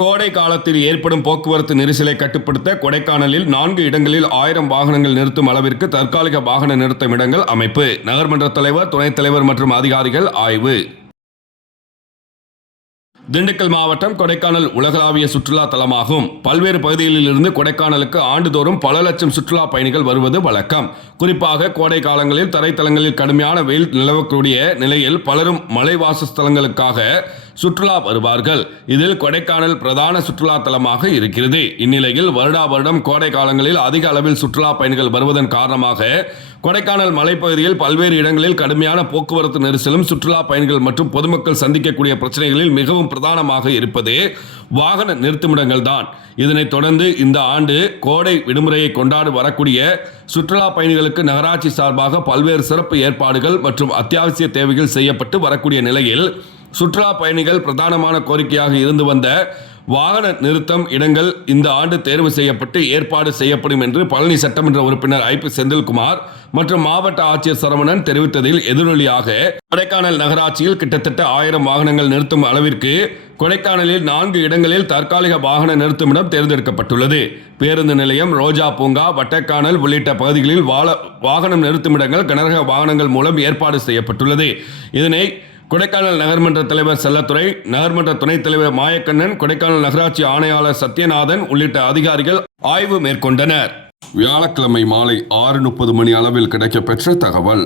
கோடை காலத்தில் ஏற்படும் போக்குவரத்து நெரிசலை கட்டுப்படுத்த கொடைக்கானலில் 4 இடங்களில் 1000 வாகனங்கள் நிறுத்தும் அளவிற்கு தற்காலிக வாகன நிறுத்தும் இடங்கள் அமைப்பு. நகர்மன்ற தலைவர், துணைத் தலைவர் மற்றும் அதிகாரிகள் ஆய்வு. திண்டுக்கல் மாவட்டம் கொடைக்கானல் உலகளாவிய சுற்றுலா தலமாகும். பல்வேறு பகுதிகளில் இருந்து கொடைக்கானலுக்கு ஆண்டுதோறும் பல லட்சம் சுற்றுலா பயணிகள் வருவது வழக்கம். குறிப்பாக கோடை காலங்களில் தரைத்தலங்களில் கடுமையான வெயில் நிலவக்கூடிய நிலையில் பலரும் மலைவாசஸ்தலங்களுக்காக சுற்றுலா வருவார்கள். இதில் கொடைக்கானல் பிரதான சுற்றுலா தலமாக இருக்கிறது. இந்நிலையில் வருடா வருடம் கோடை காலங்களில் அதிக அளவில் சுற்றுலா பயணிகள் வருவதன் காரணமாக கொடைக்கானல் மலைப்பகுதியில் பல்வேறு இடங்களில் கடுமையான போக்குவரத்து நெரிசலும், சுற்றுலா பயணிகள் மற்றும் பொதுமக்கள் சந்திக்கக்கூடிய பிரச்சனைகளில் மிகவும் பிரதானமாக இருப்பது வாகன நிறுத்துமிடங்கள் தான். இதனைத் தொடர்ந்து இந்த ஆண்டு கோடை விடுமுறையை கொண்டாடி வரக்கூடிய சுற்றுலா பயணிகளுக்கு நகராட்சி சார்பாக பல்வேறு சிறப்பு ஏற்பாடுகள் மற்றும் அத்தியாவசிய தேவைகள் செய்யப்பட்டு வரக்கூடிய நிலையில் சுற்றுலா பயணிகள் பிரதானமான கோரிக்கையாக இருந்து வந்த வாகன நிறுத்தம் இடங்கள் இந்த ஆண்டு தேர்வு செய்யப்பட்டு ஏற்பாடு செய்யப்படும் என்று பழனி சட்டமன்ற உறுப்பினர் ஐ.பி. செந்தில்குமார் மற்றும் மாவட்ட ஆட்சியர் சரவணன் தெரிவித்ததில் எதிரொலியாக கொடைக்கானல் நகராட்சியில் கிட்டத்தட்ட 1000 வாகனங்கள் நிறுத்தும் அளவிற்கு கொடைக்கானலில் 4 இடங்களில் தற்காலிக வாகன நிறுத்துமிடம் தேர்ந்தெடுக்கப்பட்டுள்ளது. பேருந்து நிலையம், ரோஜா பூங்கா, வட்டக்கானல் உள்ளிட்ட பகுதிகளில் வாகனம் நிறுத்துமிடங்கள் கனரக வாகனங்கள் மூலம் ஏற்பாடு செய்யப்பட்டுள்ளது. இதனை கொடைக்கானல் நகர்மன்ற தலைவர் செல்லத்துறை, நகர்மன்ற துணைத் தலைவர் மாயக்கண்ணன், கொடைக்கானல் நகராட்சி ஆணையாளர் சத்யநாதன் உள்ளிட்ட அதிகாரிகள் ஆய்வு மேற்கொண்டனர். வியாழக்கிழமை மாலை 6:30 மணி அளவில் கிடைக்கப்பெற்ற தகவல்.